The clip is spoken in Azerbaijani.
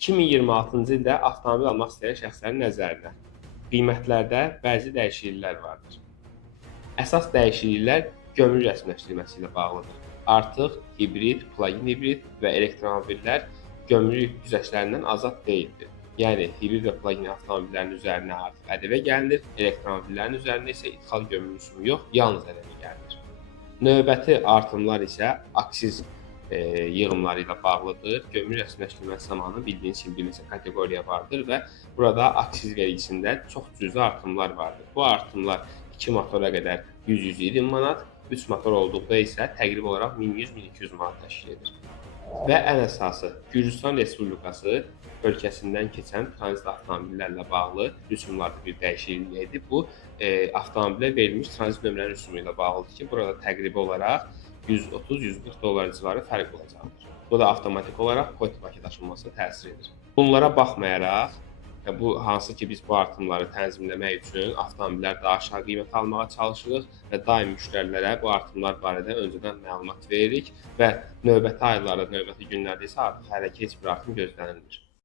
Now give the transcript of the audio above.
2026-cı ildə avtomobil almaq istəyən şəxslərin nəzərinə qiymətlərdə bəzi dəyişikliklər vardır. Əsas dəyişikliklər gömrük rəsmiləşdirilməsi ilə bağlıdır. Artıq hibrid, plug-in hibrid və elektromobillər gömrük güzəştlərindən azad deyildir. Yəni, hibrid və plug-in avtomobillərin üzərinə artıq ƏDV gəlinir, elektromobillərin üzərində isə idxal gömrük rüsumu yox, yalnız ƏDV gəlinir. Növbəti artımlar isə aksiz yığımları ilə bağlıdır. Gömrük rəsmiləşdirilməsi zamanı bildiyiniz kimi bir neçə kateqoriya vardır və burada aksiz vergisində çox cüzi artımlar vardır. Bu artımlar 2 motora qədər 100-120 manat, 3 motor olduqda isə təqrib olaraq 1100-1200 manat təşkil edir. Və ən əsası, Gürcüstan Respublikası ölkəsindən keçən tranzit avtomobillərlə bağlı rüsumlarda bir dəyişiklik edib. Bu, avtomobilə verilmiş tranzit nömrəli rüsumu ilə bağlıdır ki, burada təqribi olaraq 130-140 dollar civarı fərq olacaqdır. Bu da avtomatik olaraq polit paket aşılmasına təsir edir. Bunlara baxmayaraq, bu hansı ki biz bu artımları tənzimləmək üçün avtomobillər daha aşağı qiymət almağa çalışırıq və daim müştərilərə bu artımlar barədə öncədən məlumat veririk və növbəti aylarda, növbəti günlərdə isə artıq hələ ki heç bir artım gözlənilmir.